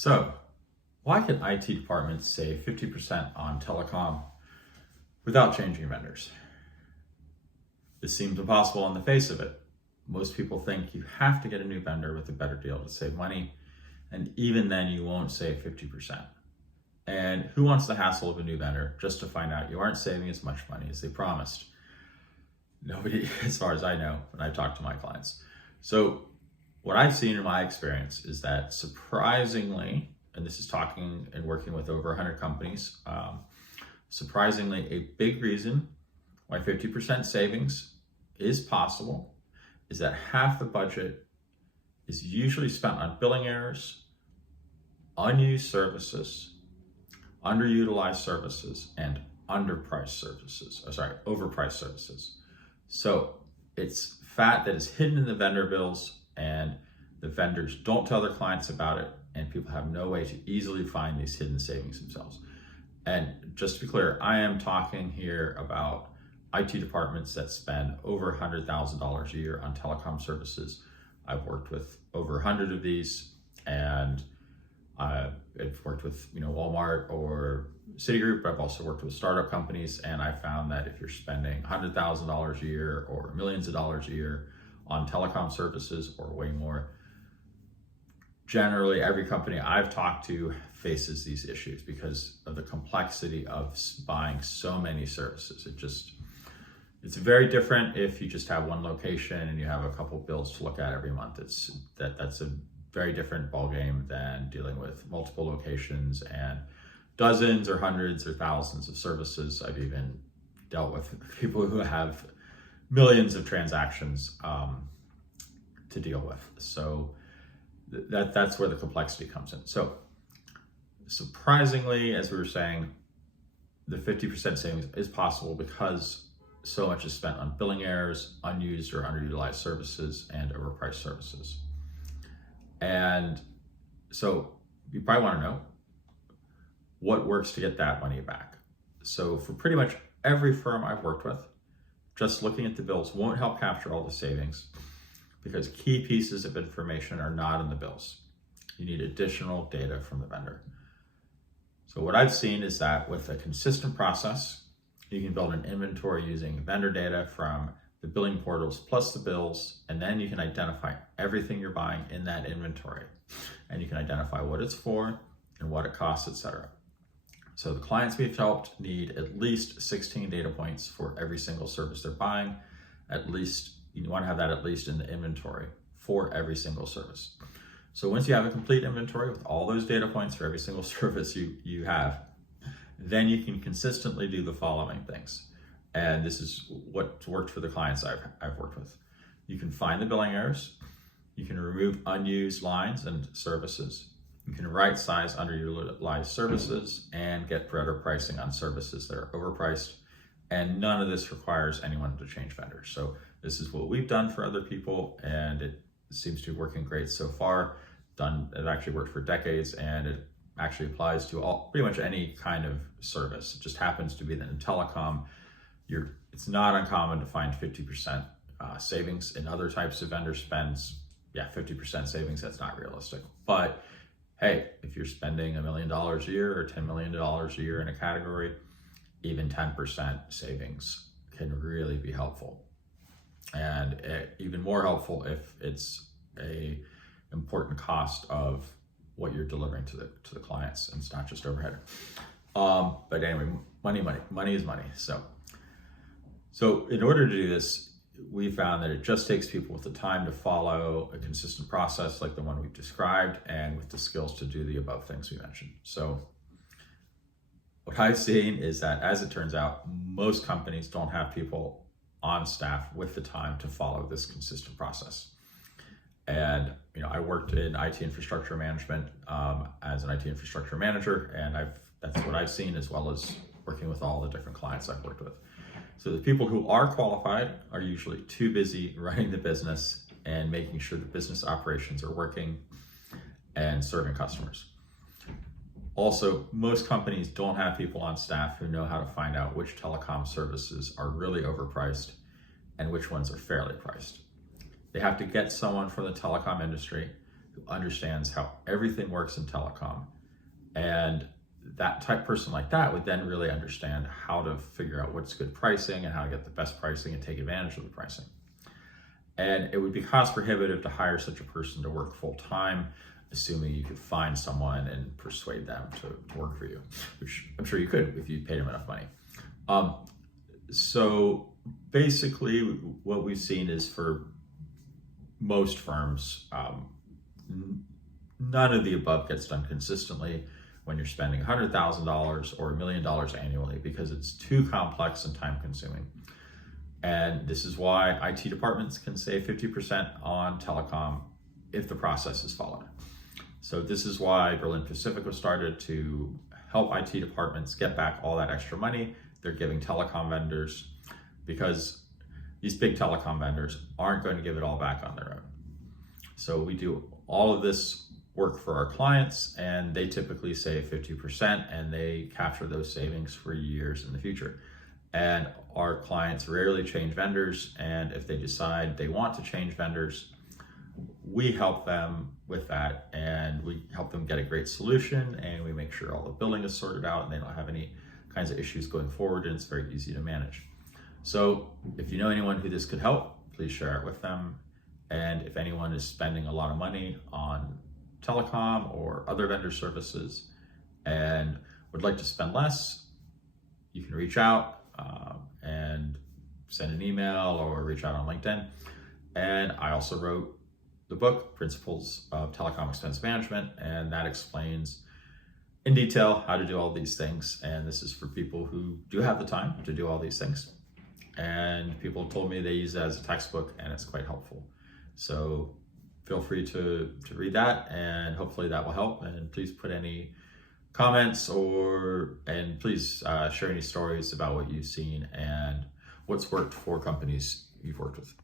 So, why can IT departments save 50% on telecom without changing vendors? This seems impossible on the face of it. Most people think you have to get a new vendor with a better deal to save money, and even then you won't save 50%. And who wants the hassle of a new vendor just to find out you aren't saving as much money as they promised? Nobody, as far as I know, when I talk to my clients. So what I've seen in my experience is that surprisingly, and this is talking and working with over 100 companies, surprisingly, a big reason why 50% savings is possible is that half the budget is usually spent on billing errors, unused services, underutilized services, and overpriced services. So it's fat that is hidden in the vendor bills, and the vendors don't tell their clients about it, and people have no way to easily find these hidden savings themselves. And just to be clear, I am talking here about IT departments that spend over $100,000 a year on telecom services. I've worked with over 100 of these, and I've worked with Walmart or Citigroup, but I've also worked with startup companies, and I found that if you're spending $100,000 a year or millions of dollars a year on telecom services or way more, generally every company I've talked to faces these issues because of the complexity of buying so many services. It's very different if you just have one location and you have a couple bills to look at every month. That's a very different ballgame than dealing with multiple locations and dozens or hundreds or thousands of services. I've even dealt with people who have millions of transactions to deal with. So that's where the complexity comes in. So surprisingly, as we were saying, the 50% savings is possible because so much is spent on billing errors, unused or underutilized services, and overpriced services. And so you probably want to know what works to get that money back. So for pretty much every firm I've worked with, just looking at the bills won't help capture all the savings because key pieces of information are not in the bills. You need additional data from the vendor. So what I've seen is that with a consistent process, you can build an inventory using vendor data from the billing portals plus the bills, and then you can identify everything you're buying in that inventory. And you can identify what it's for and what it costs, etc. So the clients we've helped need at least 16 data points for every single service they're buying. At least, you want to have that at least in the inventory for every single service. So once you have a complete inventory with all those data points for every single service you have, then you can consistently do the following things. And this is what's worked for the clients I've worked with. You can find the billing errors. You can remove unused lines and services. You can right size underutilized services and get better pricing on services that are overpriced. And none of this requires anyone to change vendors. So this is what we've done for other people, and it seems to be working great so far. It actually worked for decades, and it actually applies to pretty much any kind of service. It just happens to be that in telecom, it's not uncommon to find 50% savings. In other types of vendor spends, 50% savings, that's not realistic. But hey, if you're spending $1 million a year or $10 million a year in a category, even 10% savings can really be helpful. And even more helpful if it's a important cost of what you're delivering to the clients, and it's not just overhead. But anyway, money is money. So in order to do this, we found that it just takes people with the time to follow a consistent process like the one we've described, and with the skills to do the above things we mentioned. So what I've seen is that, as it turns out, most companies don't have people on staff with the time to follow this consistent process. And I worked in IT infrastructure management as an IT infrastructure manager, and that's what I've seen, as well as working with all the different clients I've worked with. So the people who are qualified are usually too busy running the business and making sure the business operations are working and serving customers. Also, most companies don't have people on staff who know how to find out which telecom services are really overpriced and which ones are fairly priced. They have to get someone from the telecom industry who understands how everything works in telecom. And that type person like that would then really understand how to figure out what's good pricing and how to get the best pricing and take advantage of the pricing. And it would be cost prohibitive to hire such a person to work full time, assuming you could find someone and persuade them to work for you, which I'm sure you could if you paid them enough money. So basically what we've seen is for most firms, none of the above gets done consistently when you're spending $100,000 or $1 million annually, because it's too complex and time consuming. And this is why IT departments can save 50% on telecom if the process is followed. So this is why Berlin Pacific was started, to help IT departments get back all that extra money they're giving telecom vendors, because these big telecom vendors aren't going to give it all back on their own. So we do all of this work for our clients, and they typically save 50%, and they capture those savings for years in the future. And our clients rarely change vendors, and if they decide they want to change vendors, we help them with that, and we help them get a great solution, and we make sure all the billing is sorted out and they don't have any kinds of issues going forward, and it's very easy to manage. So if you know anyone who this could help, please share it with them. And if anyone is spending a lot of money on telecom or other vendor services and would like to spend less, you can reach out and send an email or reach out on LinkedIn. And I also wrote the book, Principles of Telecom Expense Management, and that explains in detail how to do all these things. And this is for people who do have the time to do all these things. And people have told me they use it as a textbook, and it's quite helpful. So feel free to read that, and hopefully that will help. And please put any comments and please share any stories about what you've seen and what's worked for companies you've worked with.